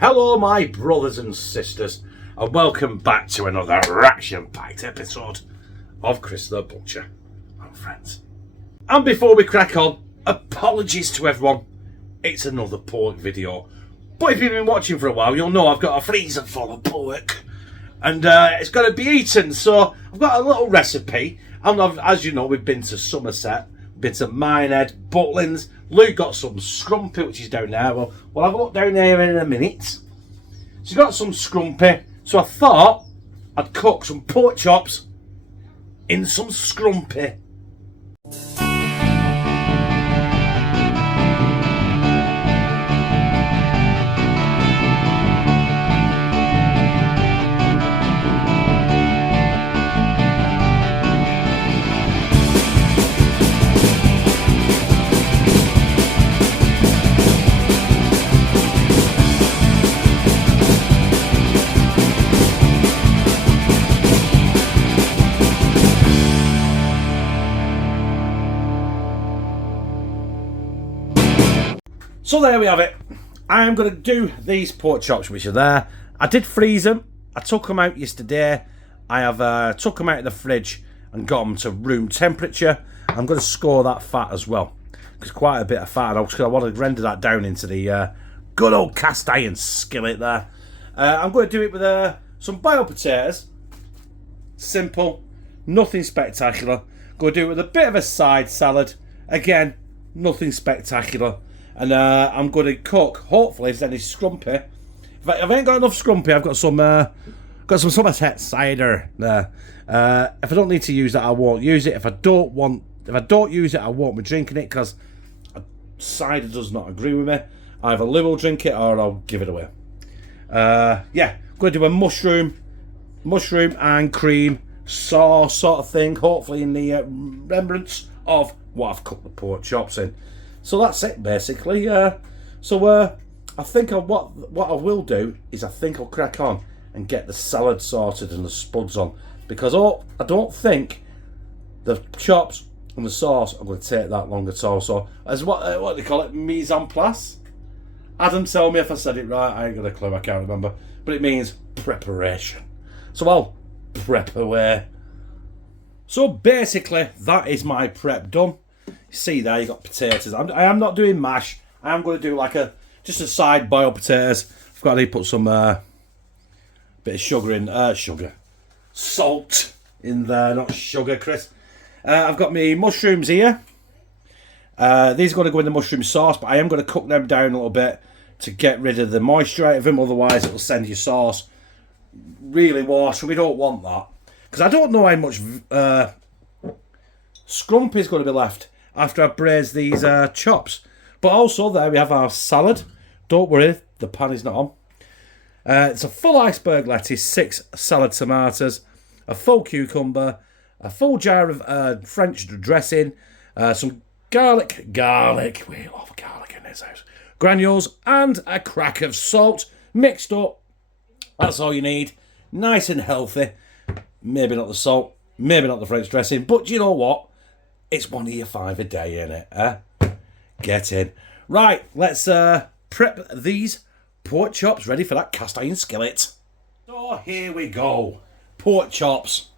Hello my brothers and sisters, and welcome back to another action-packed episode of Chris the Butcher and Friends. And before we crack on, apologies to everyone, it's another pork video. But if you've been watching for a while, you'll know I've got a freezer full of pork. And it's got to be eaten, so I've got a little recipe. And as you know, we've been to Somerset, been to Minehead, Butlins. Luke got some scrumpy, which is down there. Well, we'll have a look down there in a minute. So he's got some scrumpy. So I thought I'd cook some pork chops in some scrumpy. So there we have it. I am going to do these pork chops which are there. I did freeze them. I took them out yesterday. I have took them out of the fridge and got them to room temperature. I'm going to score that fat as well, because quite a bit of fat. I want to render that down into the good old cast iron skillet there. I'm going to do it with some boiled potatoes. Simple, nothing spectacular. Going to do it with a bit of a side salad. Again, nothing spectacular. And I'm going to cook, hopefully, if there's any scrumpy. If I ain't got enough scrumpy, I've got some Somerset cider there. If I don't need to use that, I won't use it. If I don't use it, I won't be drinking it, because cider does not agree with me. Either Lou will drink it or I'll give it away. Yeah, I'm going to do a mushroom and cream sauce sort of thing, hopefully in the remembrance of what I've cooked the pork chops in. So that's it, basically. I think what I will do is I think I'll crack on and get the salad sorted and the spuds on, because I don't think the chops and the sauce are going to take that long at all. So as what do they call it, mise en place? Adam, tell me if I said it right. I ain't got a clue. I can't remember, but it means preparation. So I'll prep away. So basically, that is my prep done. You see there, you got potatoes. I am not doing mash. I am going to do just a side boiled potatoes. I've got to put some bit of sugar in. Salt in there, not sugar, Chris. I've got my mushrooms here. These are going to go in the mushroom sauce, but I am going to cook them down a little bit to get rid of the moisture out of them. Otherwise, it will send your sauce really wash, and we don't want that. Because I don't know how much scrumpy is going to be left after I braise these chops. But also there we have our salad. Don't worry, the pan is not on. It's a full iceberg lettuce, 6 salad tomatoes, a full cucumber, a full jar of French dressing, some garlic, we love garlic in this house, granules, and a crack of salt mixed up. That's all you need. Nice and healthy. Maybe not the salt, maybe not the French dressing, but you know what? It's one of your 5 a day, innit? Get in. Right, let's prep these pork chops ready for that cast iron skillet. So here we go. Pork chops.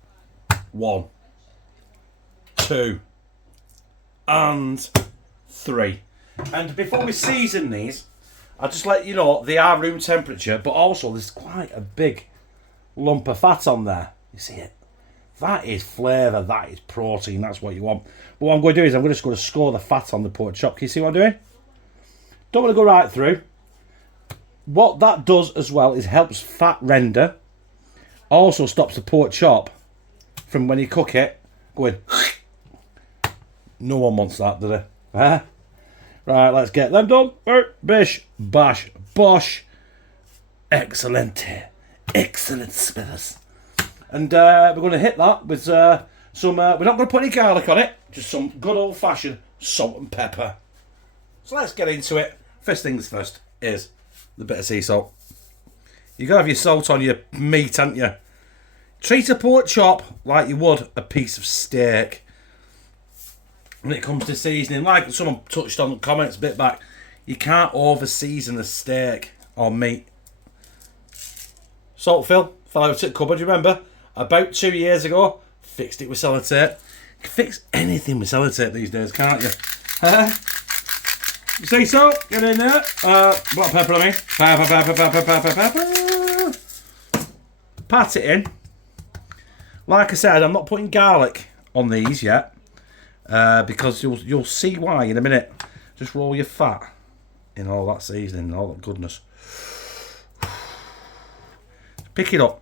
1, 2, and 3. And before we season these, I'll just let you know they are room temperature, but also there's quite a big lump of fat on there. You see it? That is flavour, that is protein, that's what you want. But what I'm going to do is I'm just going to score the fat on the pork chop. Can you see what I'm doing? Don't want to go right through. What that does as well is helps fat render. Also stops the pork chop from, when you cook it, going... No one wants that, do they? Huh? Right, let's get them done. Bish, bash, bosh. Excellent. Excellent smithers. And we're going to hit that with some... we're not going to put any garlic on it. Just some good old-fashioned salt and pepper. So let's get into it. First things first is the bit of sea salt. You've got to have your salt on your meat, haven't you? Treat a pork chop like you would a piece of steak. When it comes to seasoning, like someone touched on the comments a bit back, you can't over season a steak or meat. Salt fill fell out at cupboard, you remember? About 2 years ago. Fixed it with sellotape. You can fix anything with sellotape these days, can't you? You see salt? Get in there. Black pepper, I mean. Pepper. Pat it in. Like I said, I'm not putting garlic on these yet. Because you'll see why in a minute. Just roll your fat in all that seasoning and all that goodness. Pick it up.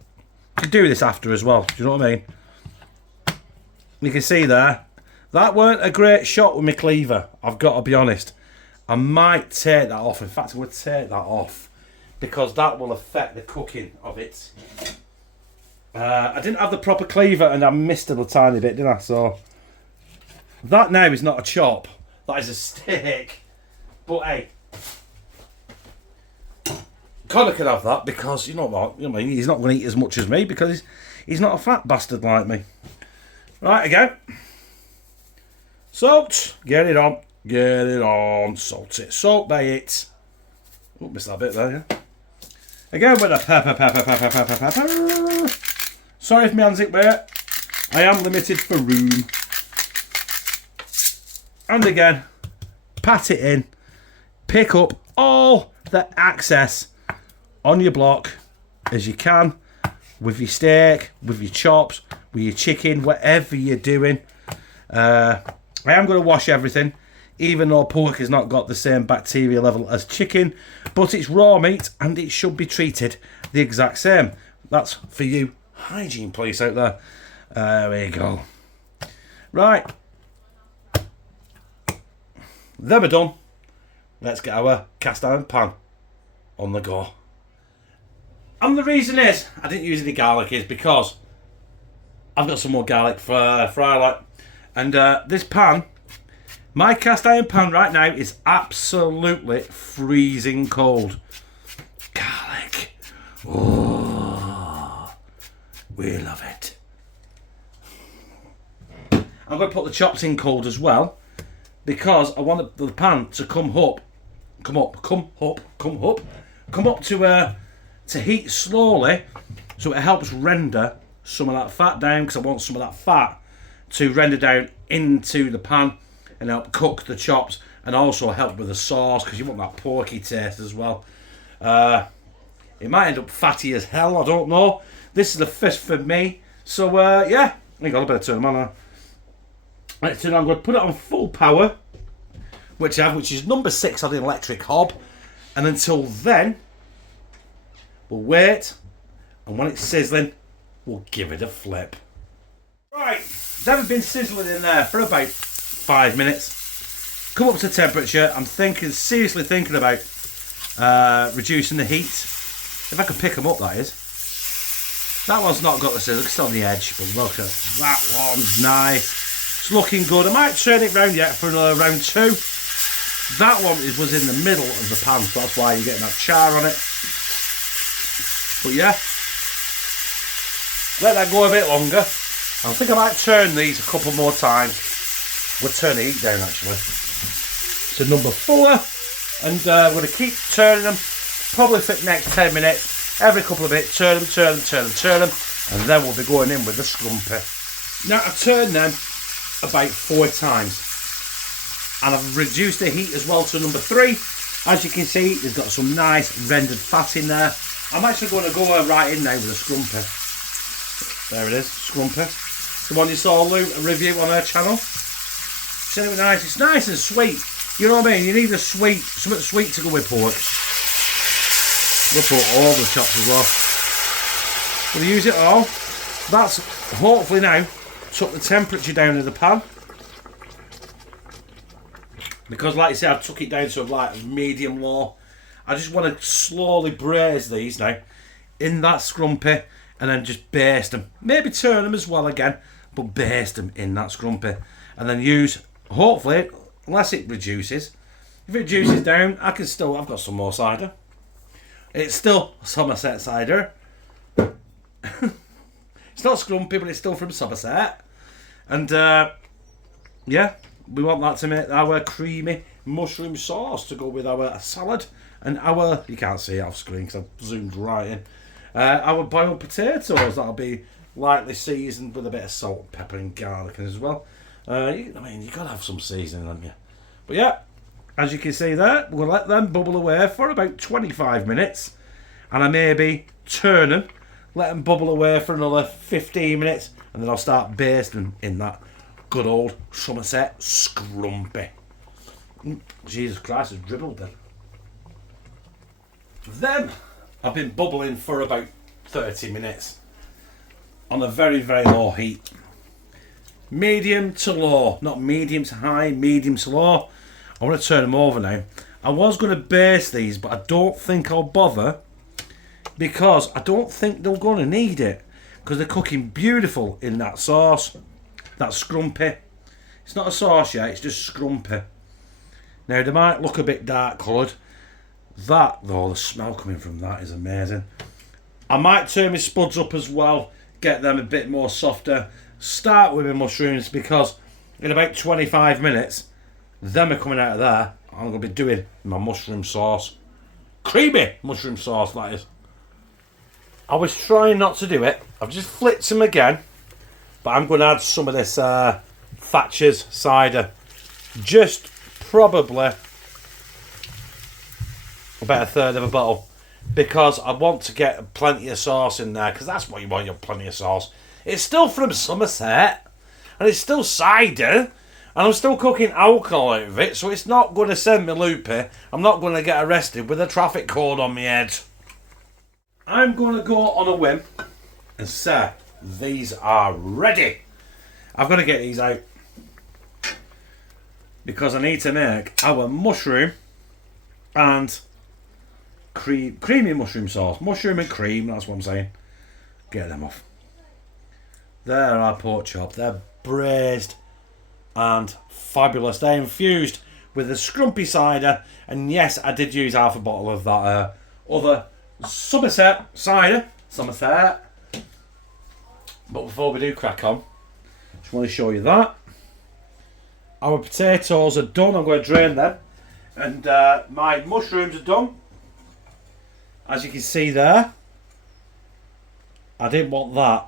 You can do this after as well. Do you know what I mean? You can see there. That weren't a great shot with my cleaver. I've got to be honest. I might take that off. In fact, I would take that off because that will affect the cooking of it. I didn't have the proper cleaver and I missed it a tiny bit, didn't I? So that now is not a chop. That is a steak. But hey, Connor can have that because you know what? I mean, he's not going to eat as much as me because he's not a fat bastard like me. Right, again. Salt. Get it on. Get it on. Salt it. Salt bay it. Oh, missed that bit there, yeah. Again with a pepper. Sorry if my hands it wet. I am limited for room. And again, pat it in. Pick up all the excess on your block as you can with your steak, with your chops, with your chicken, whatever you're doing. I am going to wash everything, even though pork has not got the same bacteria level as chicken, but it's raw meat and it should be treated the exact same. That's for you hygiene police out there. There we go. Right. Then we're done. Let's get our cast iron pan on the go. And the reason is, I didn't use any garlic, is because I've got some more garlic for fry light. And this pan, my cast iron pan right now is absolutely freezing cold. Garlic. Oh, we love it. I'm going to put the chops in cold as well because I want the pan to come up to heat slowly, so it helps render some of that fat down, because I want some of that fat to render down into the pan and help cook the chops and also help with the sauce, because you want that porky taste as well. It might end up fatty as hell, I don't know. This is the first for me, so yeah, I better turn them on now. Let's turn on. I'm going to put it on full power, which is number 6 on the electric hob, and until then we'll wait, and when it's sizzling we'll give it a flip. Right, they've been sizzling in there for about 5 minutes. Come up to temperature. I'm seriously thinking about reducing the heat. If I can pick them up, that is. That one's not got the sizzle, it's still on the edge, but look at that one's nice. It's looking good. I might turn it round yet for another round 2. That one was in the middle of the pan, so that's why you're getting that char on it. But yeah, let that go a bit longer. I think I might turn these a couple more times. We'll turn the heat down actually to number 4, and we're going to keep turning them probably for the next 10 minutes. Every couple of bits, turn them, and then we'll be going in with the scrumpy. Now I've turned them about 4 times, and I've reduced the heat as well to number 3. As you can see, there's got some nice rendered fat in there. I'm actually going to go right in now with a scrumpy. There it is, scrumpy. The one you saw Lou review on her channel. So nice. It's nice and sweet. You know what I mean? You need something sweet to go with pork. We'll put all the chops as well. We'll use it all. That's hopefully now took the temperature down in the pan. Because like I said, I took it down to like medium low. I just want to slowly braise these now in that scrumpy and then just baste them. Maybe turn them as well again, but baste them in that scrumpy. And then use, hopefully, unless it reduces. If it reduces down, I've got some more cider. It's still Somerset cider. It's not scrumpy, but it's still from Somerset. And yeah, we want that to make our creamy mushroom sauce to go with our salad and our, you can't see it off screen because I've zoomed right in, our boiled potatoes, that'll be lightly seasoned with a bit of salt, pepper and garlic as well. I mean, you've got to have some seasoning, haven't you? But yeah, as you can see there, we'll let them bubble away for about 25 minutes. And I maybe turn them, let them bubble away for another 15 minutes, and then I'll start basting in that good old Somerset Scrumpy. Jesus Christ, it's dribbled then. Then I've been bubbling for about 30 minutes on a very, very low heat. Medium to low, not medium to high, medium to low. I want to turn them over now. I was going to baste these, but I don't think I'll bother because I don't think they're going to need it because they're cooking beautiful in that sauce, that scrumpy. It's not a sauce yet, it's just scrumpy. Now, they might look a bit dark coloured. That, though, the smell coming from that is amazing. I might turn my spuds up as well, get them a bit more softer. Start with my mushrooms because in about 25 minutes, them are coming out of there. I'm going to be doing my mushroom sauce. Creamy mushroom sauce, that is. I was trying not to do it. I've just flipped them again. But I'm going to add some of this Thatcher's cider. Just probably about a third of a bottle. Because I want to get plenty of sauce in there. Because that's what you want, you want plenty of sauce. It's still from Somerset. And it's still cider. And I'm still cooking alcohol out of it. So it's not going to send me loopy. I'm not going to get arrested with a traffic code on my head. I'm going to go on a whim and say these are ready. I've got to get these out because I need to make our mushroom and creamy mushroom sauce. Mushroom and cream, that's what I'm saying. Get them off. There are pork chop. They're braised and fabulous. They're infused with the Scrumpy cider. And yes, I did use half a bottle of that other Somerset cider. Somerset. But before we do crack on, just want to show you that. Our potatoes are done. I'm going to drain them. And my mushrooms are done. As you can see there, I didn't want that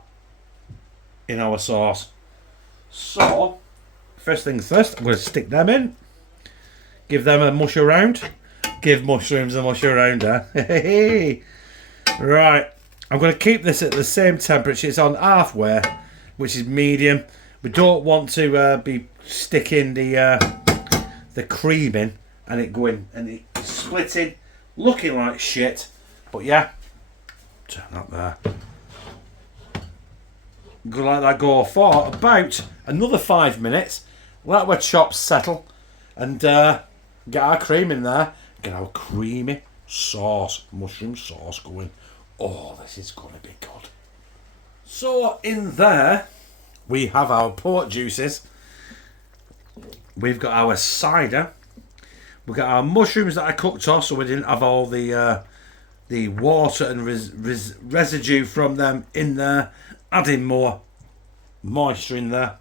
in our sauce. So, first things first, I'm going to stick them in. Give them a mush around. Give mushrooms a mush around, Right. I'm going to keep this at the same temperature. It's on halfway, which is medium. We don't want to be sticking the cream in and it going and it splitting, looking like shit. But yeah, turn that there. Go like that go for about another 5 minutes. Let our chops settle and get our cream in there. Get our creamy sauce, mushroom sauce going. Oh, this is going to be good. So in there, we have our pork juices. We've got our cider. We've got our mushrooms that I cooked off, so we didn't have all the water and residue from them in there. Adding more moisture in there.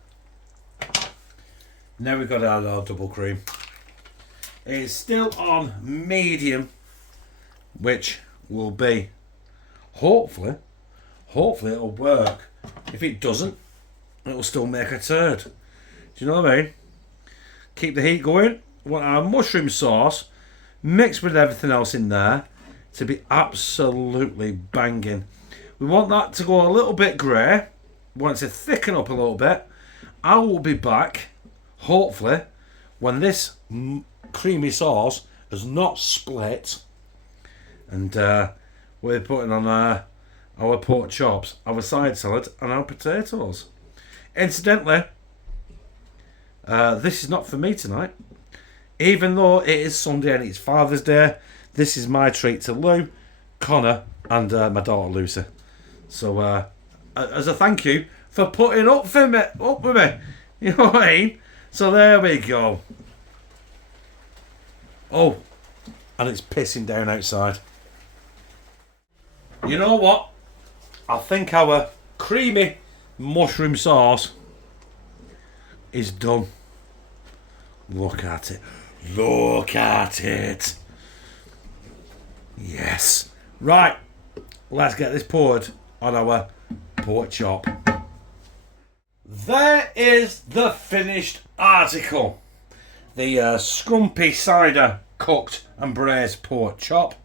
Now we've got our double cream. It's still on medium, which will be hopefully it'll work. If it doesn't, it'll still make a turd. Do you know what I mean? Keep the heat going. We want our mushroom sauce mixed with everything else in there to be absolutely banging. We want that to go a little bit grey. We want it to thicken up a little bit. I will be back, hopefully, when this creamy sauce has not split. And we're putting on our pork chops, our side salad, and our potatoes. Incidentally, this is not for me tonight. Even though it is Sunday and it's Father's Day, this is my treat to Lou, Connor, and my daughter Lucy. So, as a thank you for putting up with me. You know what I mean? So there we go. Oh, and it's pissing down outside. You know what? I think our creamy mushroom sauce is done. Look at it. Look at it. Yes. Right. let's get this poured on our pork chop. There is the finished article. The Scrumpy Cider cooked and braised pork chop.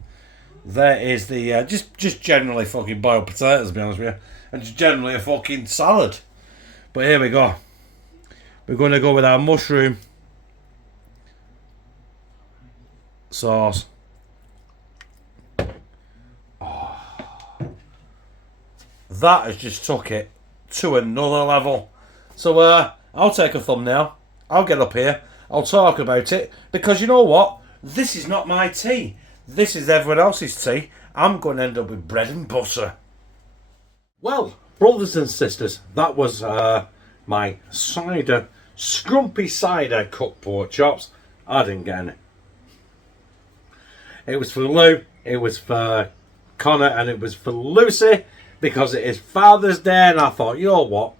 There is the just generally fucking boiled potatoes, to be honest with you, and just generally a fucking salad. But here we go. We're going to go with our mushroom sauce. Oh. That has just took it to another level. So I'll take a thumbnail. I'll get up here. I'll talk about it, because you know what? This is not my tea. This is everyone else's tea. I'm going to end up with bread and butter. Well, brothers and sisters, that was my Scrumpy Cider cooked pork chops. I didn't get any. It was for Lou, it was for Connor, and it was for Lucy, because it is Father's Day, and I thought, you know what?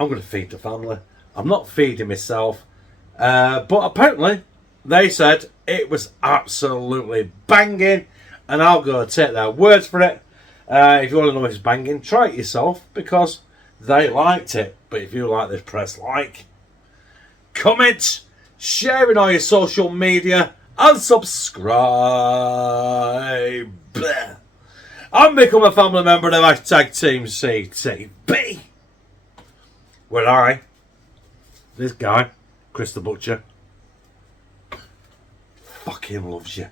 I'm going to feed the family. I'm not feeding myself. But apparently, they said it was absolutely banging, and I'll go take their words for it. If you want to know if it's banging, try it yourself, because they liked it. But if you like this, press like, comment, share in all your social media, and subscribe. And become a family member of the hashtag Team CTB. Where this guy, Chris the Butcher, fucking loves you.